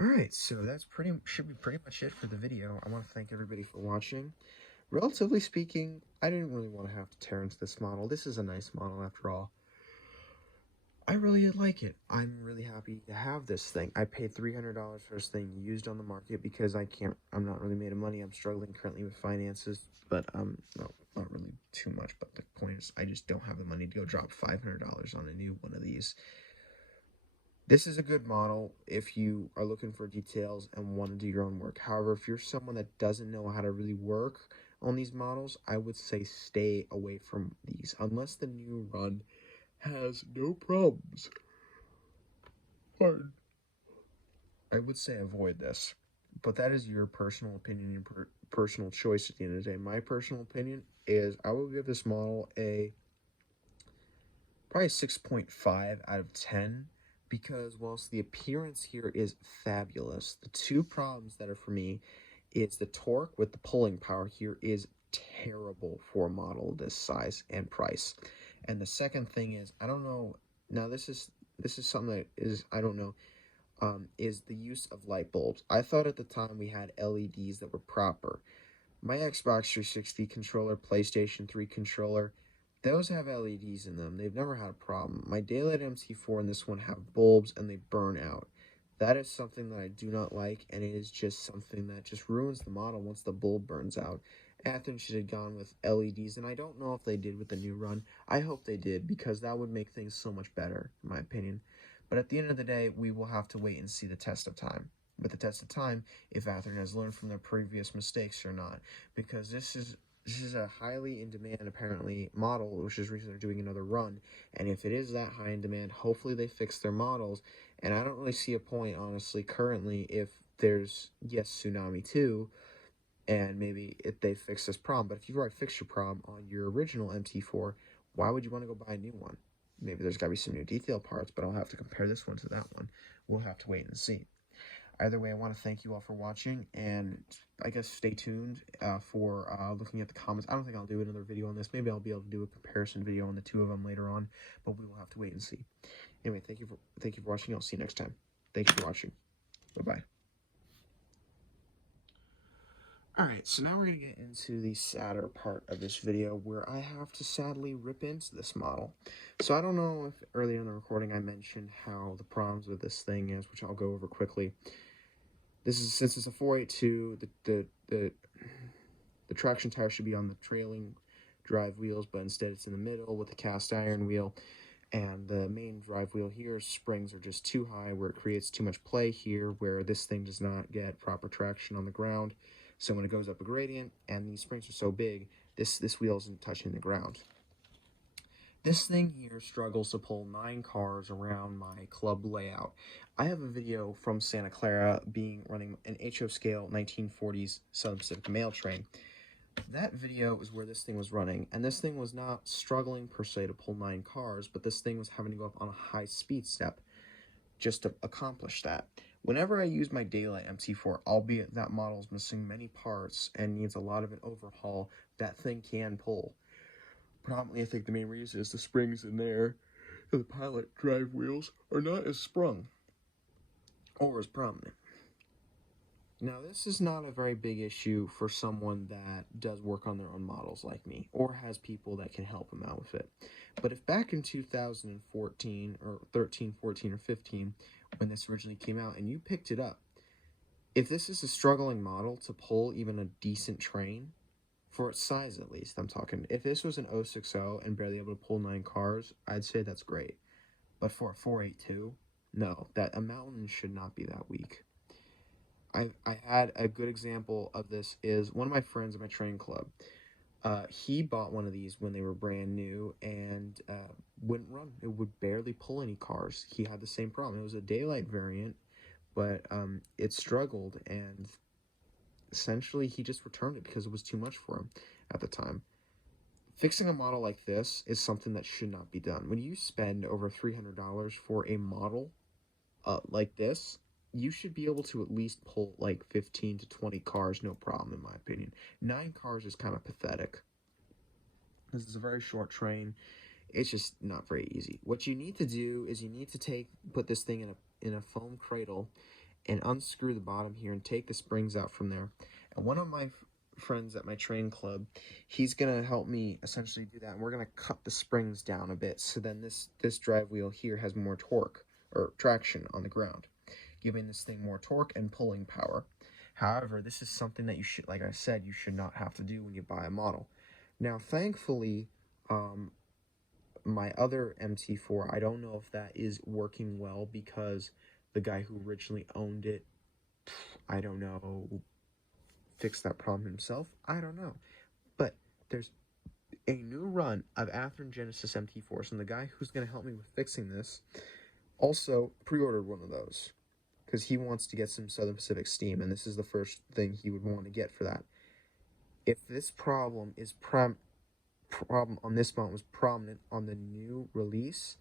Alright, so that's should be pretty much it for the video. I want to thank everybody for watching. Relatively speaking, I didn't really want to have to tear into this model. This is a nice model after all. I really did like it. I'm really happy to have this thing. I paid $300 for this thing used on the market because I'm not really made of money. I'm struggling currently with finances, but no, not really too much. But the point is, I just don't have the money to go drop $500 on a new one of these. This is a good model if you are looking for details and want to do your own work. However, if you're someone that doesn't know how to really work on these models, I would say stay away from these unless the new run has no problems. Pardon. I would say avoid this, but that is your personal opinion, your personal choice at the end of the day. My personal opinion is I will give this model a probably 6.5 out of 10 because whilst the appearance here is fabulous, the two problems that are for me is the torque with the pulling power here is terrible for a model this size and price. And the second thing is, I don't know, now this is something that is, I don't know, is the use of light bulbs. I thought at the time we had LEDs that were proper. My Xbox 360 controller, PlayStation 3 controller, those have LEDs in them. They've never had a problem. My Daylight MT4 and this one have bulbs and they burn out. That is something that I do not like, and it is just something that just ruins the model once the bulb burns out. Athearn should have gone with LEDs, and I don't know if they did with the new run. I hope they did, because that would make things so much better, in my opinion. But at the end of the day, we will have to wait and see the test of time. With the test of time, if Athearn has learned from their previous mistakes or not, because this is a highly in demand, apparently, model, which is reason they're doing another run. And if it is that high in demand, hopefully they fix their models. And I don't really see a point, honestly, currently, if there's, yes, Tsunami 2, and maybe if they fix this problem. But if you've already fixed your problem on your original MT4, why would you want to go buy a new one? Maybe there's got to be some new detail parts, but I'll have to compare this one to that one. We'll have to wait and see. Either way, I want to thank you all for watching, and I guess stay tuned for looking at the comments. I don't think I'll do another video on this. Maybe I'll be able to do a comparison video on the two of them later on, but we will have to wait and see. Anyway, thank you for watching. I'll see you next time. Thanks for watching. Bye-bye. Alright, so now we're going to get into the sadder part of this video where I have to sadly rip into this model. So I don't know if earlier in the recording I mentioned how the problems with this thing is, which I'll go over quickly. Since it's a 482, the traction tire should be on the trailing drive wheels, but instead it's in the middle with the cast iron wheel. And the main drive wheel here, springs are just too high where it creates too much play here where this thing does not get proper traction on the ground. So when it goes up a gradient and these springs are so big, this wheel isn't touching the ground. This thing here struggles to pull 9 cars around my club layout. I have a video from Santa Clara running an HO scale 1940s Southern Pacific mail train. That video is where this thing was running, and this thing was not struggling per se to pull 9 cars, but this thing was having to go up on a high speed step just to accomplish that. Whenever I use my Daylight MT4, albeit that model is missing many parts and needs a lot of an overhaul, that thing can pull. Predominantly, I think the main reason is the springs in there, and the pilot drive wheels are not as sprung or as prominent. Now, this is not a very big issue for someone that does work on their own models like me, or has people that can help them out with it. But if back in 2014, or 13, 14, or 15, when this originally came out, and you picked it up, if this is a struggling model to pull even a decent train, for its size at least, I'm talking, if this was an 060 and barely able to pull 9 cars, I'd say that's great. But for a 482, no, a mountain should not be that weak. I had a good example of this is one of my friends at my train club. He bought one of these when they were brand new and wouldn't run. It would barely pull any cars. He had the same problem. It was a Daylight variant, but it struggled, and essentially he just returned it because it was too much for him at the time. Fixing a model like this is something that should not be done. When you spend over $300 for a model like this, you should be able to at least pull like 15 to 20 cars, no problem, in my opinion. 9 cars is kind of pathetic. This is a very short train. It's just not very easy. What you need to do is you need to put this thing in a foam cradle and unscrew the bottom here and take the springs out from there. And one of my friends at my train club, he's gonna help me essentially do that, and we're gonna cut the springs down a bit, so then this drive wheel here has more torque or traction on the ground, giving this thing more torque and pulling power. However, this is something that you should, like I said, you should not have to do when you buy a model. Now, thankfully, my other MT4, I don't know if that is working well because the guy who originally owned it, I don't know, fixed that problem himself. I don't know. But there's a new run of Athearn Genesis MT4s, and the guy who's going to help me with fixing this also pre-ordered one of those because he wants to get some Southern Pacific steam, and this is the first thing he would want to get for that. If this problem on this mount was prominent on the new release,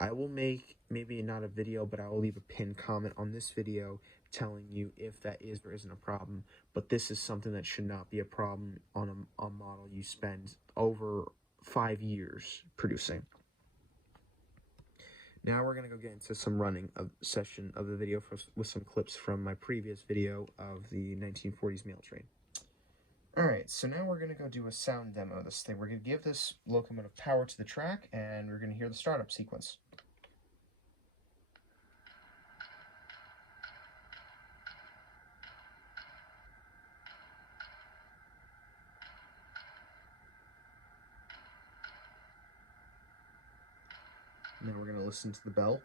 I will make maybe not a video, but I will leave a pinned comment on this video telling you if that is or isn't a problem. But this is something that should not be a problem on a model you spend over 5 years producing. Now we're going to go get into some running session of the video with some clips from my previous video of the 1940s mail train. Alright, so now we're going to go do a sound demo of this thing. We're going to give this locomotive power to the track, and we're going to hear the startup sequence. Now we're going to listen to the bell.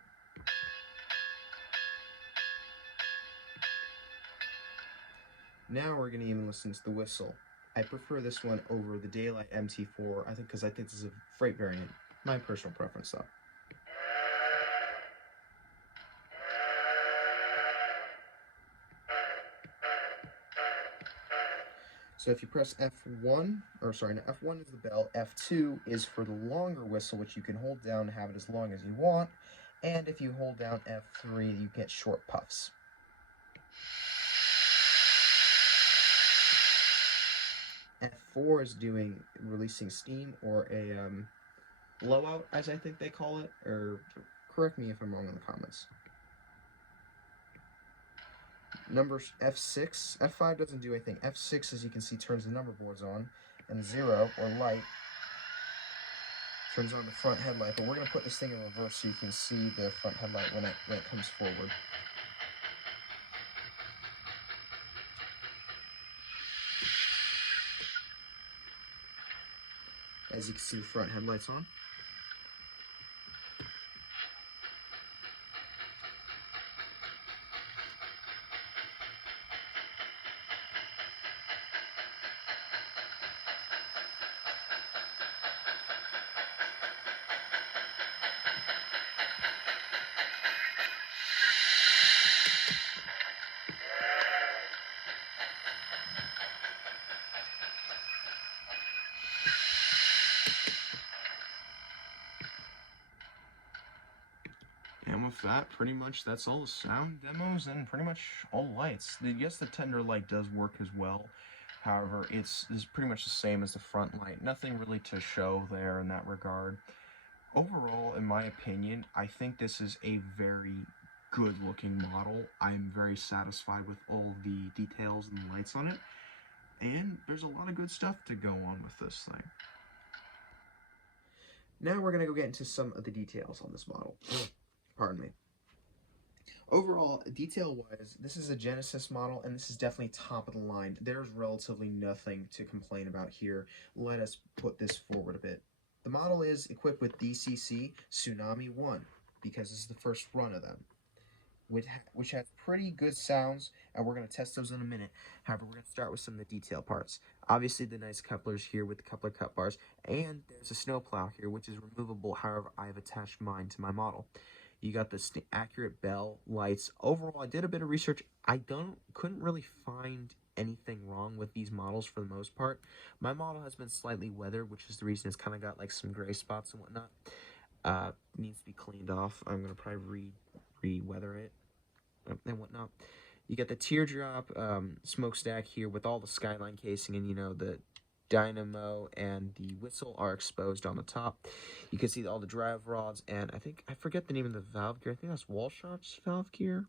Now we're going to even listen to the whistle. I prefer this one over the Daylight MT4, because I think this is a freight variant. My personal preference, though. So if you press F1, F1 is the bell, F2 is for the longer whistle, which you can hold down and have it as long as you want, and if you hold down F3, you get short puffs. F4 is releasing steam, or a blowout, as I think they call it, or correct me if I'm wrong in the comments. Numbers F6, F5 doesn't do anything. F6, as you can see, turns the number boards on, and 0, or light, turns on the front headlight. But we're going to put this thing in reverse so you can see the front headlight when it comes forward. As you can see, the front headlight's on. And with that, pretty much that's all the sound demos and pretty much all lights. Yes, the tender light does work as well. However, it's pretty much the same as the front light. Nothing really to show there in that regard. Overall, in my opinion, I think this is a very good looking model. I'm very satisfied with all the details and the lights on it. And there's a lot of good stuff to go on with this thing. Now we're going to go get into some of the details on this model. Pardon me. Overall, detail-wise, this is a Genesis model, and this is definitely top of the line. There's relatively nothing to complain about here. Let us put this forward a bit. The model is equipped with DCC Tsunami 1, because this is the first run of them, which has pretty good sounds, and we're going to test those in a minute. However, we're going to start with some of the detail parts. Obviously, the nice couplers here with the coupler cut bars, and there's a snowplow here, which is removable. However, I have attached mine to my model. You got the accurate bell, lights. Overall, I did a bit of research. I couldn't really find anything wrong with these models for the most part. My model has been slightly weathered, which is the reason it's kind of got like some gray spots and whatnot. Needs to be cleaned off. I'm going to probably re-weather it and whatnot. You got the teardrop smokestack here with all the skyline casing, and the dynamo and the whistle are exposed on the top. You can see all the drive rods, and I forget the name of the valve gear. I think that's Walschacht's valve gear.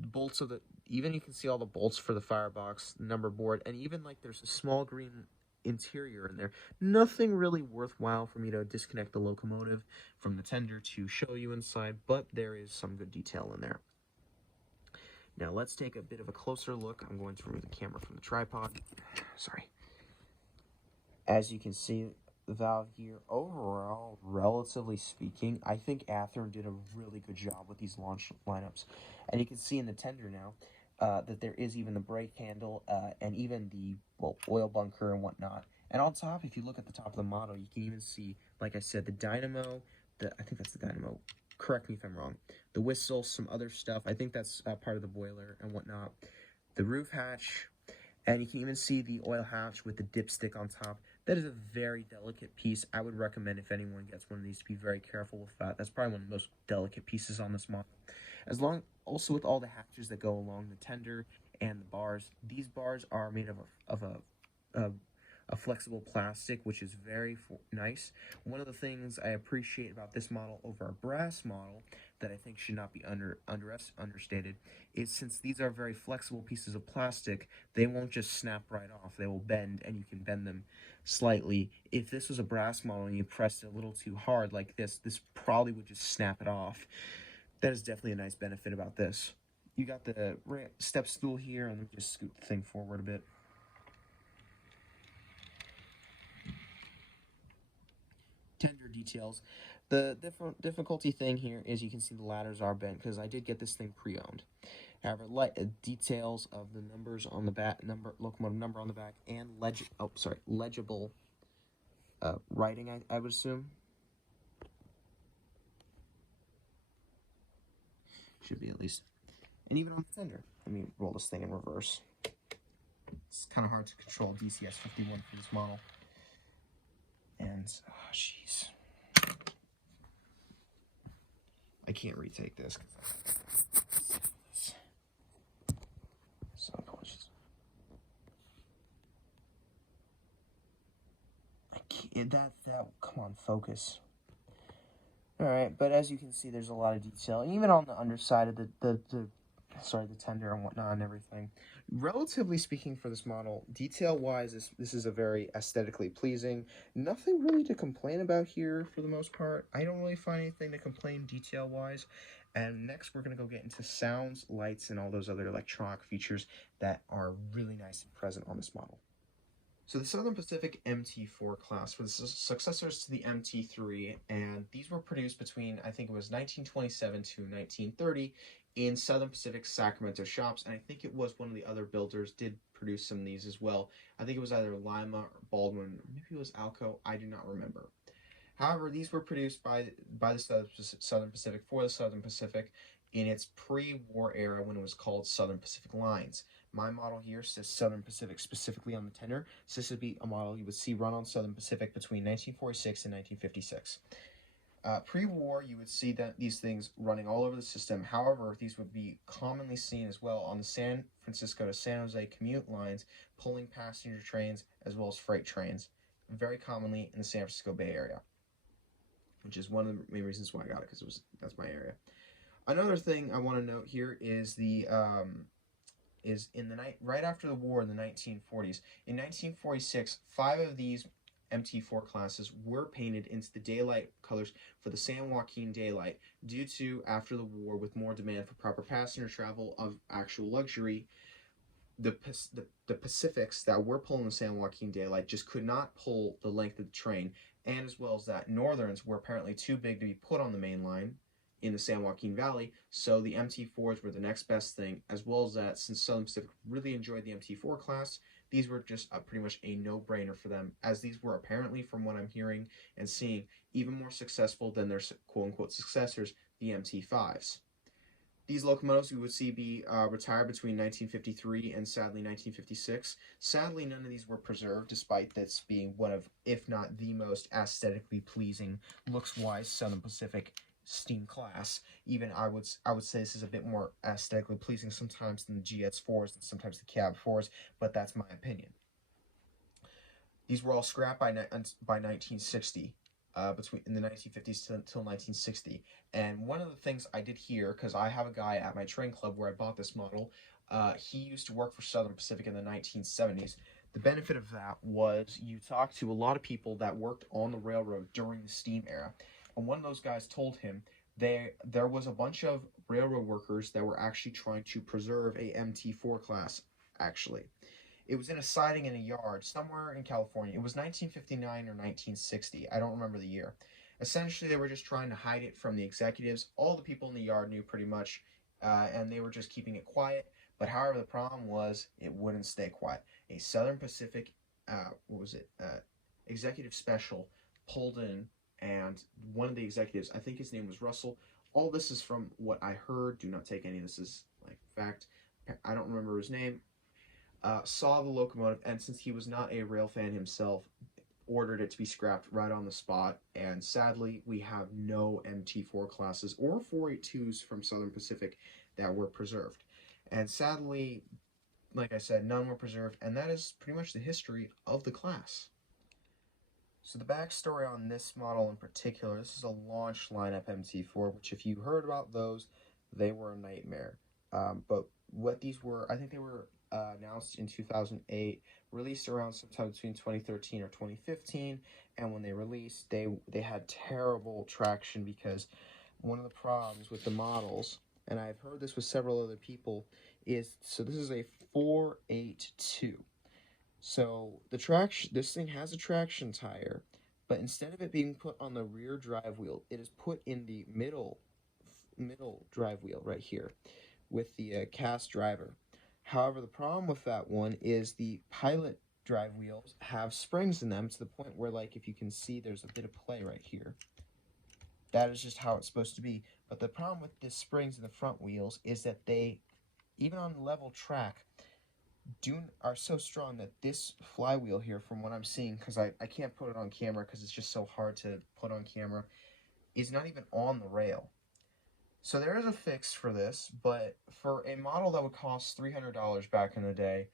The bolts of the, even you can see all the bolts for the firebox number board, and even like there's a small green interior in there. Nothing really worthwhile for me to disconnect the locomotive from the tender to show you inside, but there is some good detail in there. Now let's take a bit of a closer look. I'm going to remove the camera from the tripod. Sorry. As you can see, the valve gear overall, relatively speaking, I think Athearn did a really good job with these launch lineups. And you can see in the tender now that there is even the brake handle and even the oil bunker and whatnot. And on top, if you look at the top of the model, you can even see, like I said, the dynamo. I think that's the dynamo. Correct me if I'm wrong. The whistle, some other stuff. I think that's part of the boiler and whatnot. The roof hatch, and you can even see the oil hatch with the dipstick on top. That is a very delicate piece. I would recommend if anyone gets one of these to be very careful with that. That's probably one of the most delicate pieces on this model. Also with all the hatches that go along the tender and the bars. These bars are made of a flexible plastic, which is very nice. One of the things I appreciate about this model over a brass model that I think should not be understated is since these are very flexible pieces of plastic, they won't just snap right off. They will bend, and you can bend them slightly. If this was a brass model and you pressed it a little too hard like this probably would just snap it off. That is definitely a nice benefit about this. You got the step stool here, and let me just scoot the thing forward a bit. Tender details. The difficulty thing here is you can see the ladders are bent because I did get this thing pre-owned. However, details of the numbers on the back, locomotive number on the back, and legible writing, I would assume. Should be at least. And even on the tender. Let me roll this thing in reverse. It's kind of hard to control DCS 51 for this model. And, oh, jeez. I can't retake this. So, apologies. I can't, come on, focus. Alright, but as you can see, there's a lot of detail. Even on the underside of the tender and whatnot and everything. Relatively speaking for this model, detail-wise, this is a very aesthetically pleasing. Nothing really to complain about here for the most part. I don't really find anything to complain detail-wise. And next, we're going to go get into sounds, lights, and all those other electronic features that are really nice and present on this model. So the Southern Pacific mt4 class were the successors to the mt3, and these were produced between, I think it was 1927 to 1930 in Southern Pacific Sacramento shops, and I think it was one of the other builders did produce some of these as well. I think it was either Lima or Baldwin, or maybe it was Alco, I do not remember. However, these were produced by the Southern Pacific for the Southern Pacific in its pre-war era when it was called Southern Pacific Lines. My model here says Southern Pacific specifically on the tender, so this would be a model you would see run on Southern Pacific between 1946 and 1956. Pre-war, you would see that these things running all over the system. However, these would be commonly seen as well on the San Francisco to San Jose commute lines, pulling passenger trains as well as freight trains, very commonly in the San Francisco Bay Area, which is one of the main reasons why I got it, because that's my area. Another thing I want to note here is right after the war in the 1940s. In 1946, 5 of these mt4 classes were painted into the daylight colors for the San Joaquin Daylight due to, after the war, with more demand for proper passenger travel of actual luxury, the Pacifics that were pulling the San Joaquin Daylight just could not pull the length of the train, and as well as that, Northerns were apparently too big to be put on the main line in the San Joaquin Valley, so the mt4s were the next best thing, as well as that, since Southern Pacific really enjoyed the mt4 class, these were just pretty much a no-brainer for them, as these were apparently, from what I'm hearing and seeing, even more successful than their quote-unquote successors, the mt5s. These locomotives we would see be retired between 1953 and sadly 1956. Sadly, none of these were preserved, despite this being one of, if not the most aesthetically pleasing, looks-wise Southern Pacific steam class. Even I would say this is a bit more aesthetically pleasing sometimes than the GS4s and sometimes the Cab 4s, but that's my opinion. These were all scrapped by 1960. in the 1950s till 1960. And one of the things I did here, because I have a guy at my train club where I bought this model, he used to work for Southern Pacific in the 1970s. The benefit of that was you talked to a lot of people that worked on the railroad during the steam era. And one of those guys told him there was a bunch of railroad workers that were actually trying to preserve a mt4 class, actually. It was in a siding in a yard somewhere in California. It was 1959 or 1960. I don't remember the year. Essentially, they were just trying to hide it from the executives. All the people in the yard knew pretty much, and they were just keeping it quiet. But however, the problem was it wouldn't stay quiet. A Southern Pacific, executive special pulled in, and one of the executives, I think his name was Russell. All this is from what I heard. Do not take any of this as like fact. I don't remember his name. Saw the locomotive, and since he was not a rail fan himself, ordered it to be scrapped right on the spot. And sadly, we have no MT4 classes or 482s from Southern Pacific that were preserved. And sadly, like I said, none were preserved, and that is pretty much the history of the class. So the backstory on this model in particular, this is a launch lineup MT4, which if you heard about those, they were a nightmare. But what these were, I think they were announced in 2008, released around sometime between 2013 or 2015, and when they released, they had terrible traction because one of the problems with the models, and I've heard this with several other people, is, so this is a 482. So the traction, this thing has a traction tire, but instead of it being put on the rear drive wheel, it is put in the middle drive wheel right here with the cast driver. However, the problem with that one is the pilot drive wheels have springs in them to the point where, like, if you can see, there's a bit of play right here. That is just how it's supposed to be. But the problem with the springs in the front wheels is that they, even on level track, are so strong that this flywheel here, from what I'm seeing, because I can't put it on camera because it's just so hard to put on camera, is not even on the rail. So there is a fix for this, but for a model that would cost $300 back in the day,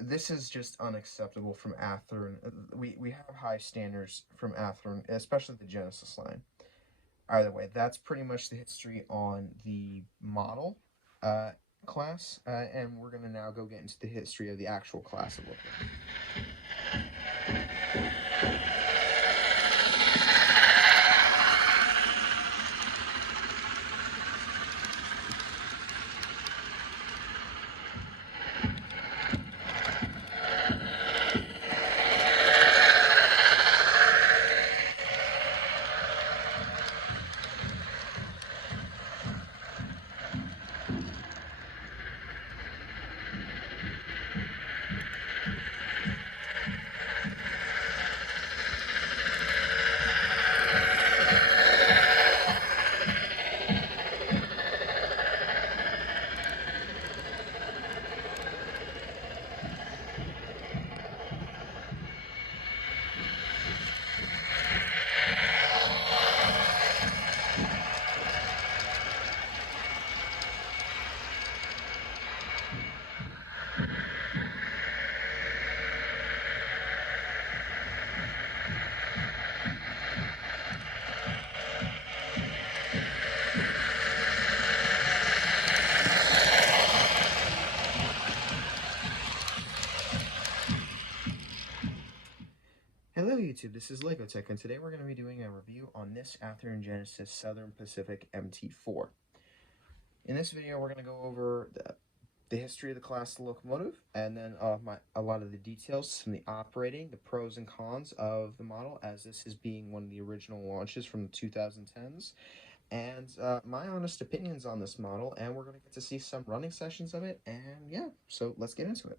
this is just unacceptable from Athearn. We have high standards from Athearn, especially the Genesis line. Either way, that's pretty much the history on the model class, and we're going to now go get into the history of the actual class a little bit. Hello YouTube, this is Lego Tech, and today we're going to be doing a review on this Athearn Genesis Southern Pacific MT4. In this video, we're going to go over the history of the class locomotive, and then a lot of the details from the operating, the pros and cons of the model, as this is being one of the original launches from the 2010s, and my honest opinions on this model, and we're going to get to see some running sessions of it, and yeah, so let's get into it.